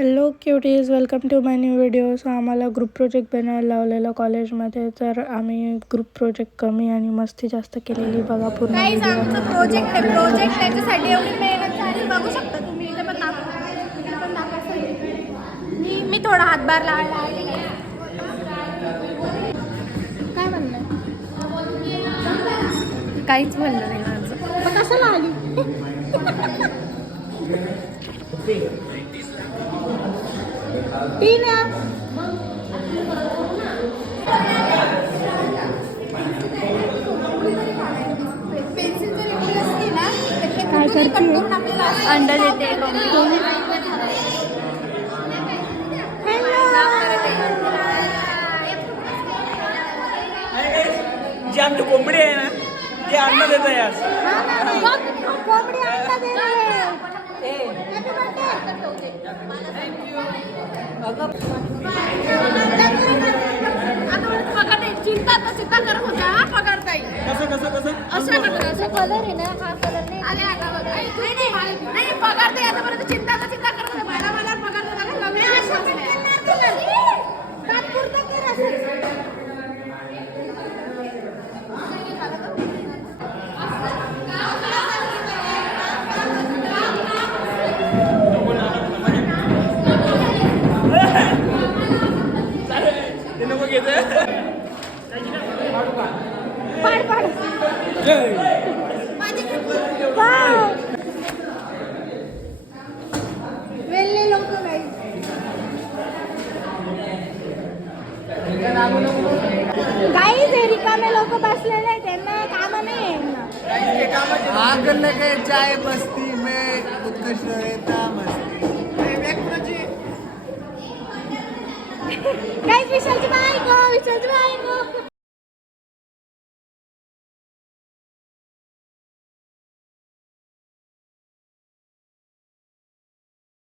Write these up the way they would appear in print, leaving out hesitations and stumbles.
Hello cuties, welcome to my new video. So आम्हाला group project बनायला लावलेलं कॉलेजमध्ये, तर आम्ही ग्रुप प्रोजेक्ट कमी आणि मस्ती जास्त केलेली. बघा पूर्ण व्हिडिओ. आमचं प्रोजेक्ट आहे. प्रोजेक्ट त्याच्यासाठी एवढी मेहनत झाली, बघू शकता तुम्ही. इथे पण दाखवा. मी थोडा हातभार लावला. काय म्हणलं? काहीच म्हणलं नाही माझं. मग कशाला आली? तीन काय करते? अंडा देते. जे आमची कोंबडी आहे ना ते अंडा देत आहे आज. कोंबडी अंडा देते. चिंता तर चिंता करत होत्या. पकडता येईल असं कलर आहे ना. हा कलर नाही पकडता येत. परंतु चिंता करत होत्या. मला पकडता वेल्ले लोक गाईज हे रिकामे लोक बसलेले, त्यांना काम नाही. आगल के चाय बस्ती में उत्कर्ष रहता मस्ती. गाईज विशालची बायको.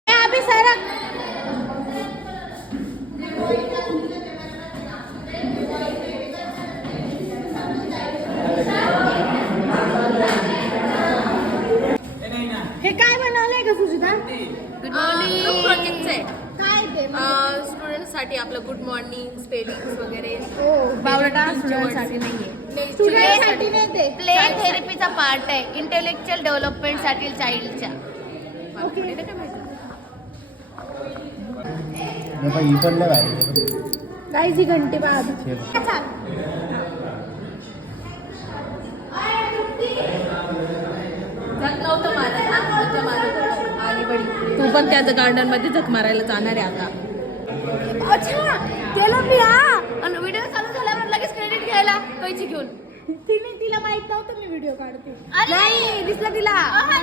अभी सारा हे काय बनवलंय का सुजिता? गुड मॉर्निंग प्रोजेक्टचं आहे. काय ते? स्टुडंटसाठी आपलं गुड मॉर्निंग स्पेलिंग्स वगैरे. बावळटा स्टुडंटसाठी नाहीये. स्टुडंटसाठी नाही ते. प्ले थेरपीचा पार्ट आहे, इंटेलेक्च्युअल डेव्हलपमेंटसाठी चाइल्डच्या. गाईज ही घंटी बाद. झक नव्हतं मारत आणि बडी तू पण त्या गार्डन मध्ये झक मारायला जाणार आहे आता. अच्छा केलं मी. आणि व्हिडिओ चालू झाल्यावर लगेच क्रेडिट घ्यायला पैसे घेऊन. तिला माहित नव्हतं मी व्हिडिओ काढते. नाही दिसलं तिला.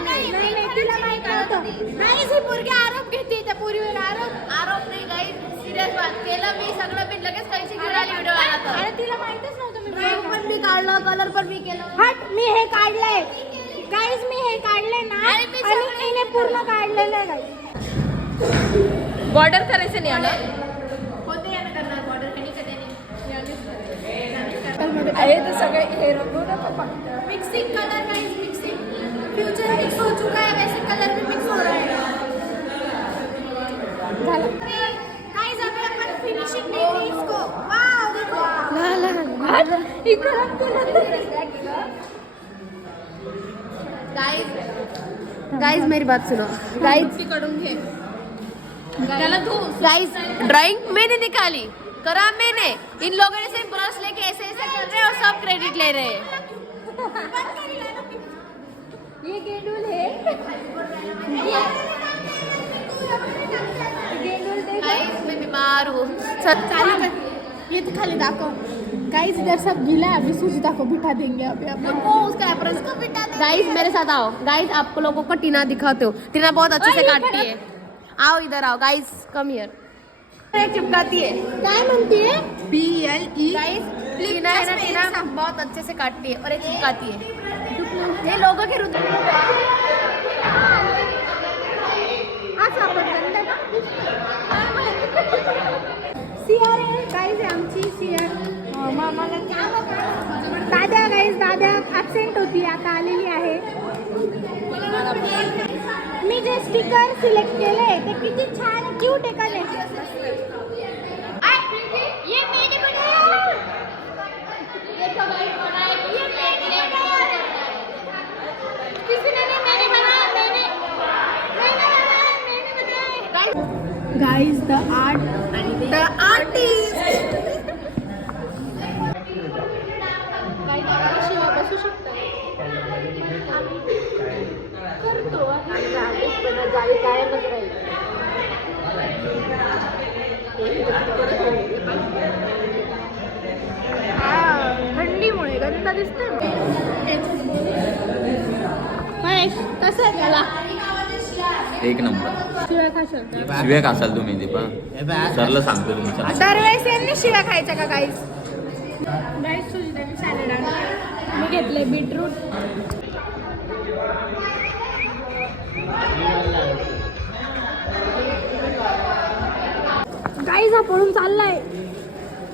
नाही तिला माहित नव्हतं. नाही ही पोरगी आरोप घेते त्या पोरीवर. आरोप नाही गाईज, सिरियस बात. केलं मी सगळं, मी लगेच पैसे घेऊन आली व्हिडिओ आला. अरे तिला माहितच नव्हतं मी रंग पण मी काढलं, कलर पण मी केलं. हट, मी हे काढलंय गाईज. मी हे काढले ना आणि मी आणि तिने पूर्ण काढलेलं आहे गाईज. बॉर्डर करायचं नाही आलं होते यानं करणार बॉर्डर. आहे तर सगळे हे रंगवू नका फक्त. Mixing colour guys, mixing. Future mix हो चुका है, वैसे कलर भी मिक्स हो रहा है. झालं गाइस. अभी अपन फिनिशिंग देंगे इसको. वाव देखो. गाइस मेरी बात सुनो. गाइस कडून घे. त्याला तू गाइस ड्राइंग मैंने निकाली, करा मैंने. इन लोगों ने सिर्फ ब्रश लेके ऐसे ऐसे कर रहे हैं और सब क्रेडिट ले रहे हैं. ये गेंडूल है. गेंडूल देखो. गाइस मैं बीमार हूँ. चालू कर. ये तो खाली दाखव. गाइस इधर सब गीला है. अभी सुजिता को बिठा देंगे. अभी अपन वो उसका एप्रन को बिठा दे. गाइस मेरे साथ आओ. गाइस आप लोगों को टीना दिखाते हो. टीना बहुत अच्छे से काटती है. आओ इधर आओ गाइस, कम हियर. चिपकाती है. काय म्हणती है? BLE. गाइस टीना है ना, टीना बहुत अच्छे से काटती है और एक चिपकाती है. ये लोगों के रुद्र आज आपण सियार आहे गाईज. आमची सियार मामाला दादा गाईज. दादा ॲबसेंट होती, आता आलेली आहे. मी जे स्टिकर सिलेक्ट केले ते किती छान क्यूट क्यूट आहे का नाही? ये मैंने बनाया, देखो गाइस बनाया, ये मैंने बनाया, किसी ने नहीं, मैंने बनाया, मैंने बनाया। गाइस द आर्टिस्ट शिवाय बसू शकतो करतो जाळी कायमच राहील. थंडीमुळे गंदा दिसतोय. महेश कसं आहे त्याला? एक नंबर शिवाय खाशाल शिव्या खासाल तुम्ही दीपा सरला सांगतो तुमचा दरवेळेस यांनी शिव्या खायच्या का गाईस? गाईस सुजिताने सॅलड आणलं, मी घेतले बीटरूट. गाईस हा पळून चाललाय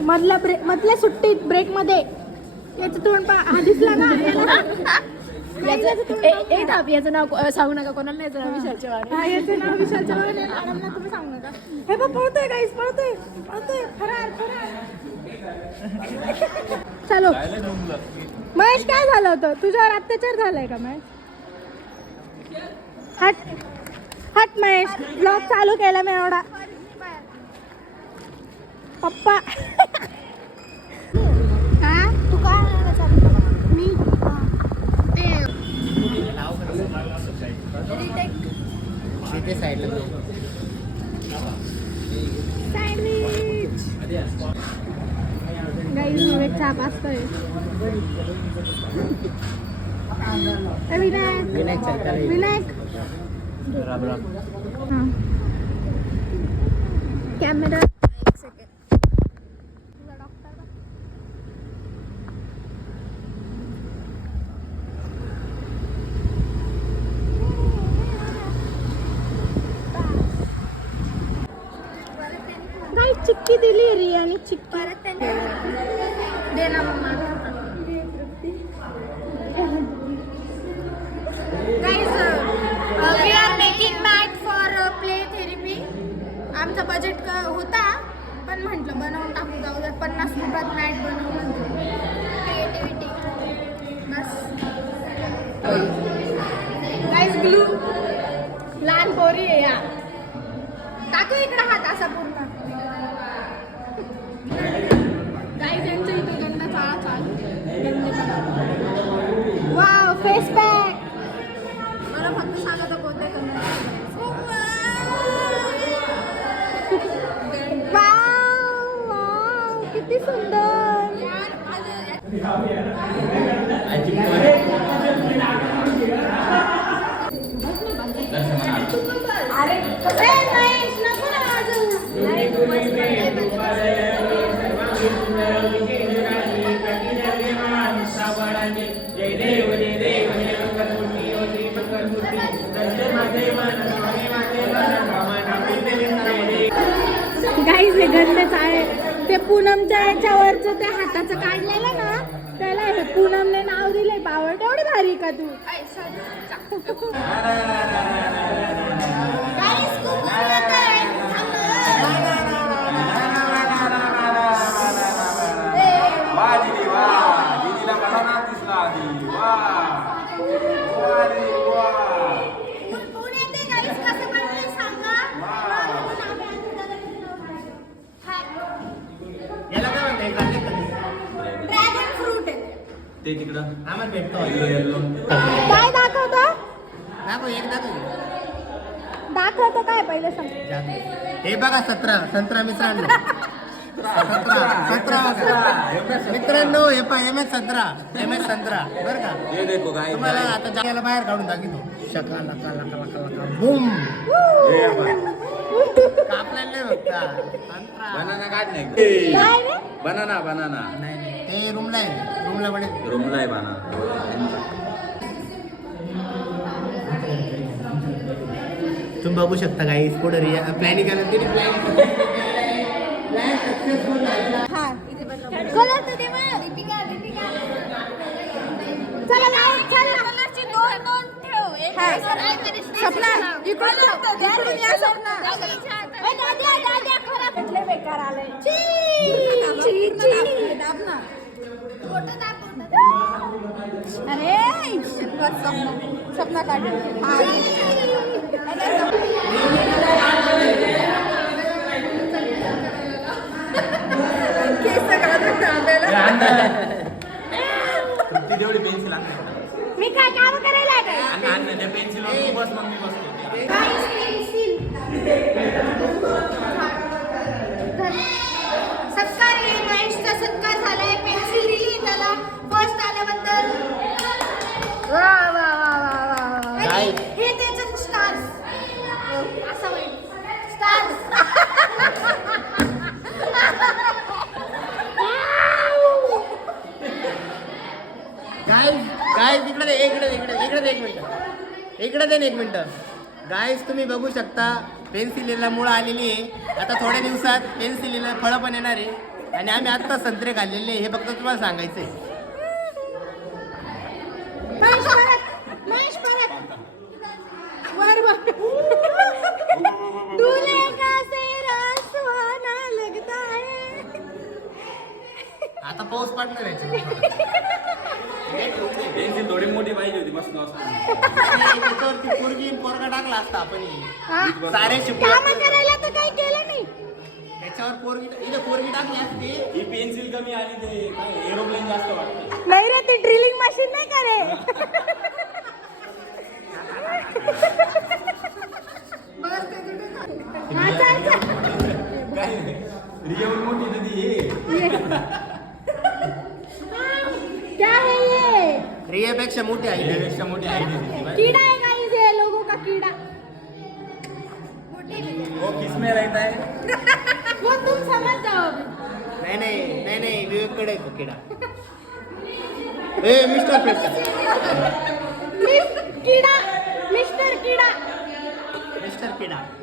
मधल्या सुट्टीत ब्रेक मध्ये. याचं तोंड हा दिसला ना याचं नाव सांगू नका कोणाला. याचं नाव विशाल चव्हाण. हा याचं नाव विशाल चव्हाण आहे. मॅडमला तुम्ही सांगू नका. हे बघ पळतोय गाईस, पळतोय फरार. चलो महेश, काय झालं होतं तुझ्यावर? अत्याचार झालाय का महेश? हट महेश, ब्लॉग चालू केला मी एवढा. पप्पा तू काय मी ते साईडला सँडविच. गाईस विवेक चहा पाचतोय. विनायक हां कॅमेरा. एक सेकंड. तुझा डॉक्टर गाईस चिक्की दिली रियाने. चिक्की परत दे ना मम्मा. Guys we are making mat for play therapy. आमचा बजेट होता पण म्हटलं बनवून टाकू, जाऊ द्या. 50 रुपयात मॅट बनवून. क्रिएटिव्हिटी बस. गाईज ग्लू लहान पोरी आहे या. टाकू इकडे हात असा पूर्ण. गाईज यांच्या इथे गंदा चाळा चालू. Wow face pack. मला फक्त सांगत कोणत्या वाव किती सुंदर. अरे महेश नको ना गाईज हे गंधच आहे. ते पूनमच्या याच्यावरचं त्या हाताचं काढलेलं ना, त्याला हे पूनमने नाव दिलंय पावर. तेवढी भारी का तू? ड्रॅगन फ्रूट ते तिकडं आम्हाला भेटतो. काय दाखवतो? एक दाखवतो काय पहिलं सांग. हे बघा 17 संत्रा मित्रांनो. 17 मित्रांनो हे पहा MS 17 बरं का. हे देखो गाइस, तुम्हाला आता जायला बाहेर काढून दाखवतो. शका लका बूम. कापलेलं नाही बघता. बनाना काढ नाही. काय रे? बनाना नाही ते रूमला आहे. रूमला पडे रूमला आहे बनाना. तुम्ही बघू शकता गाईस पुढे प्लॅनिंग करायला तरी प्लॅन सक्सेसफुल आहे. हा कलर तर दे मला. दीपिका चला लाव. चला कलरची दोन ठेव. एक सपना इकडून या सपना. लय बेकार आलंय दाब ना अरे सपना काढ तेवढी पेन्सिल आण मी काय काम करायला त्या पेन्सिल बस मग मी बसतो सत्कार आहे महेशचा सत्कार झालाय पेन्सिल दिली त्याला फर्स्ट आल्याबद्दल वा वा वा वा वा हे त्याचं स्टार्स असं होईल गाईज इकडे दे एक मिनिट गाईज तुम्ही बघू शकता पेन्सिलीला मुळं आलेली आहे. आता थोड्या दिवसात पेन्सिलीला फळं पण येणार आहे आणि आम्ही आत्ता संत्रे खाल्लेले हे फक्त तुम्हाला सांगायचंय. महेश परत वर दूल्हे का सेहरा सुहाना लगता है आता पाऊस पडणार आहे. पेन्सिल थोडी मोठी पाहिजे होती मस्त त्याच्यावरती पोरगी पोरगा टाकला असता आपण सारे काम करायला तर काही केलं नाही त्याच्यावर पोरगी टाकली असती. ही पेन्सिल कमी आली ते एरोप्लेन जास्त वाटतं नाही रे ती ड्रिलिंग मशीन नाही करे रियल मोठी नदी हे क्या है ये रियापेक्षा मोठी आहे. रियापेक्षा मोठी आहे कीड़ा है गाइस ये लोगों का कीड़ा वो किसमें रहता है वो तुम समझ जाओ नाही विवेककडे आहे तो किडा. ए मिस्टर पेपर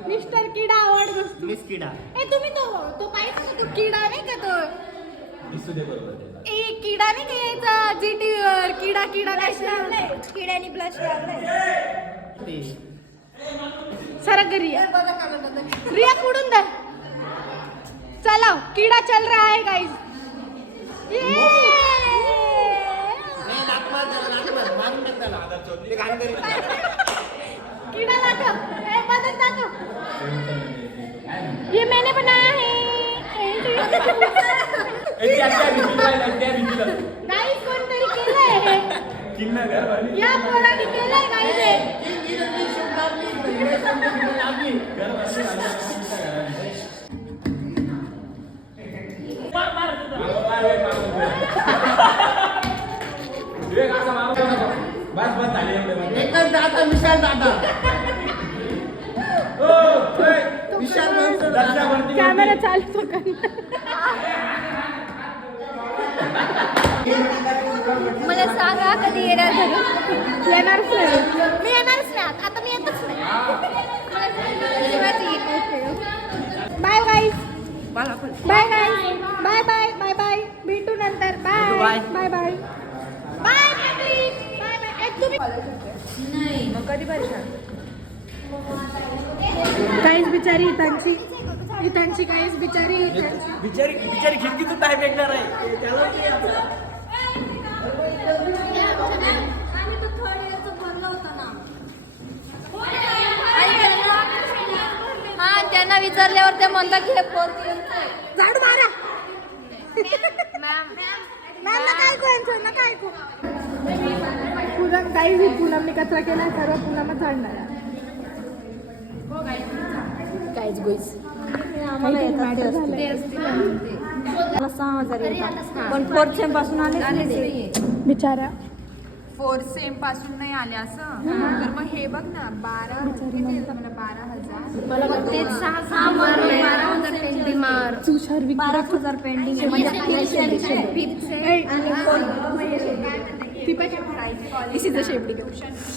मिस्टर कीड़ा आवड गोष्ट मिस किडा. ए तुम्ही तो पाहिजे ना तो कीड़ा नाही का तो दिसू दे बरोबर ए कीड़ा नाही का यायचा जीटी वर कीड़ा काय किड्यानी ब्लश लागलाय सारा घरी रिया पुढून धर चलो कीड़ा चल रहा है गाइस कीड़ा लागा ए बदल दाखव ये मैंने बनाया है गाइस कोणतरी केलंय किन्ना घर या पोरांनी केलंय गाइस बस झाली एकच दादा विशाल दादा विशाल कॅमेरा चालतो का मला सांगा कधी येणार घरी येणारच नाही मी येणारच नाही आता मी येतच नाही bye guys bye guys bye bye bye bye भेटू नंतर bye bye bye bye bye तुम्ही नाही मग कधी काहीच बिचारी इथांची काहीच बिचारी बिचारी खिडकीतून टाईप ऐकणार आहे त्याला हा त्यांना विचारल्यावर ते म्हणतात की हे झाडू मारा मॅम काय कोण ना काय को पूनम काही पूनमने कचरा केला सर्व पूनमच झाडणार काहीच गोईस मॅटर झालं पण फोर्थ सेम पासून आले बिचारा 4 सेम पासून नाही आले असं तर मग हे बघ ना 12,000 मला तेच 12,000 पेंडिंग मार तुषार 12,000 पेंडिंग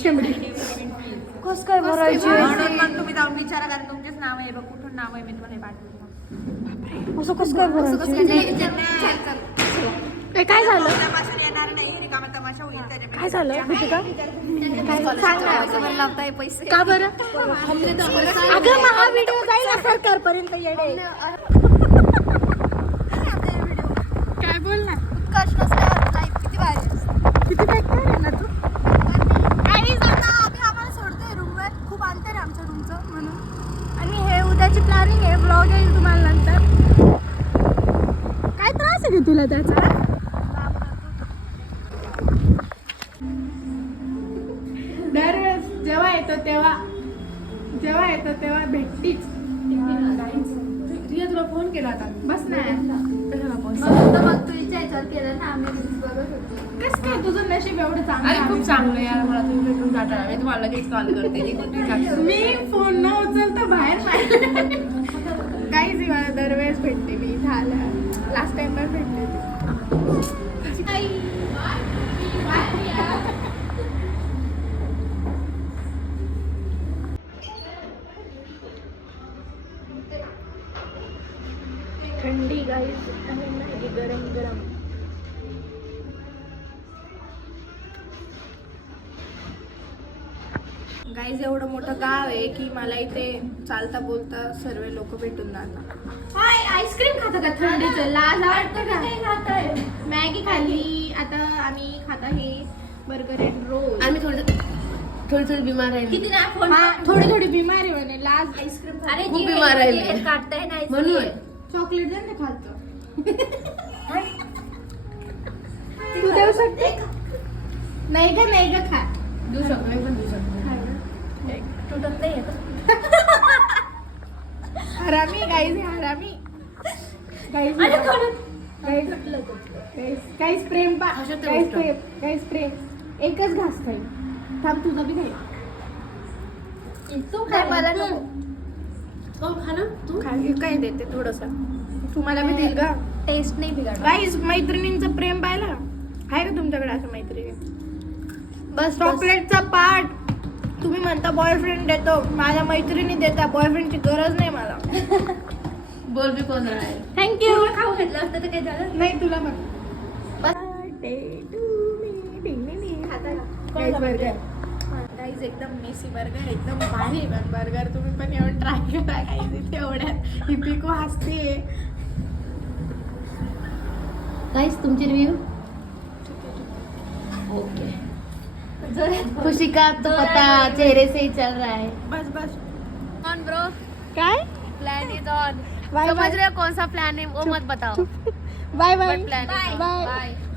शेंबडी कस काय भरायची म्हणून मग तुम्ही जाऊन विचारा कारण तुमचेच नाव आहे बघ कुठून नाव आहे मी तुम्हाला हे पाठवतो असं कसं काय भरायचं काय झालं येणार नाही रिकामा तमाशा होईल त्याच्यापेक्षा काय झालं भीतिका सांग ना लावताय पैसे का बरं अगं मग हा व्हिडिओ जाईल सरकारपर्यंत येणे काय बोल ना उत्कर्ष नसल्यावर लाईफ किती भारी असते. किती बेकार आहे ना तू. काही आता आम्ही आम्हाला सोडतोय रूमवर. खूप अंतर आहे आमच्या रूमचं म्हणून. आणि हे उद्याची प्लॅनिंग आहे. ब्लॉग येईल तुम्हाला नंतर. काय त्रास आहे का तुला त्याचा? दरवेळेस जेव्हा येतो तेव्हा भेटतीच. तुला फोन केला होता. बस ना. मग तुझ्या ह्याच्यावर केलं ना आम्ही बघत होतो. कस काय तुझं नशीब एवढं चांगलं अरे आहे? खूप चांगलं यार, मला तुम्ही भेटून जाता. मी तुम्हाला लगेच कॉल करते. मी कुठे जाते. मी फोन न उचलता बाहेर काहीच मला दरवेळेस भेटते मी. झालं लास्ट टाइम पण भेटले थंडी गाईस आणि मॅगी गरम गरम. गाईज एवढं मोठं गाव आहे की मला इथे चालता बोलता सर्व लोक भेटून जातात. आईस्क्रीम खाता का थंडीचं? लाज वाटतं का? मॅगी खाल्ली, आता आम्ही खाता हे बर्गर अँड रोल. आम्ही थोडी बिमार आहे. किती ना फोन थोडी बिमार आहे म्हणे. लाज आईस्क्रीम अरे खूप जी बिमार आहे मी. काढताय नाही म्हणून चॉकलेट दे ना खालचं. तू देऊ शकते? नाही का खा. देऊ शकतो. मी पण देऊ शकतो. तुटत नाही हरामी गाईज, हरामी गाईज. काहीच प्रेम पा. अशा ते काहीच गोष्ट. प्रेम, काहीच प्रेम. एकच घास खाई. थांब तुझं बी खाई. तू काय मला नको. कोण खाना तू? काय देते थोडस. तुम्हाला बी देईल का? टेस्ट नाही बिघडला. गाईज मैत्रिणींचं प्रेम पाहिलं आहे का तुमच्याकडे? असं मैत्रिणी बस चॉकलेटचा पार्ट तुम्ही म्हणता बॉयफ्रेंड देतो, माझ्या मैत्रिणी देता. बॉयफ्रेंडची गरज नाही मला. बोल बी कोण राहील. थँक्यू. खाऊ घेतलं असतं तर काय झालं. नाही तुला बघ. बर्गर गाईज एकदम मेसी बर्गर, एकदम भारी बर्गर. तुम्ही पण येऊन ट्राय करा गाईज. इथे एवढ्यात ही पिको हसते. गाइस तुमचे रिव्यू. ओके. खुशी का तो पता चेहरे से ही चल रहा है. बस ऑन ब्रो. काय प्लान इज ऑन. Bye, समझ bye. रहे हो कौन सा प्लान है वो मत बताओ. Bye bye But plan is on. Bye. Bye.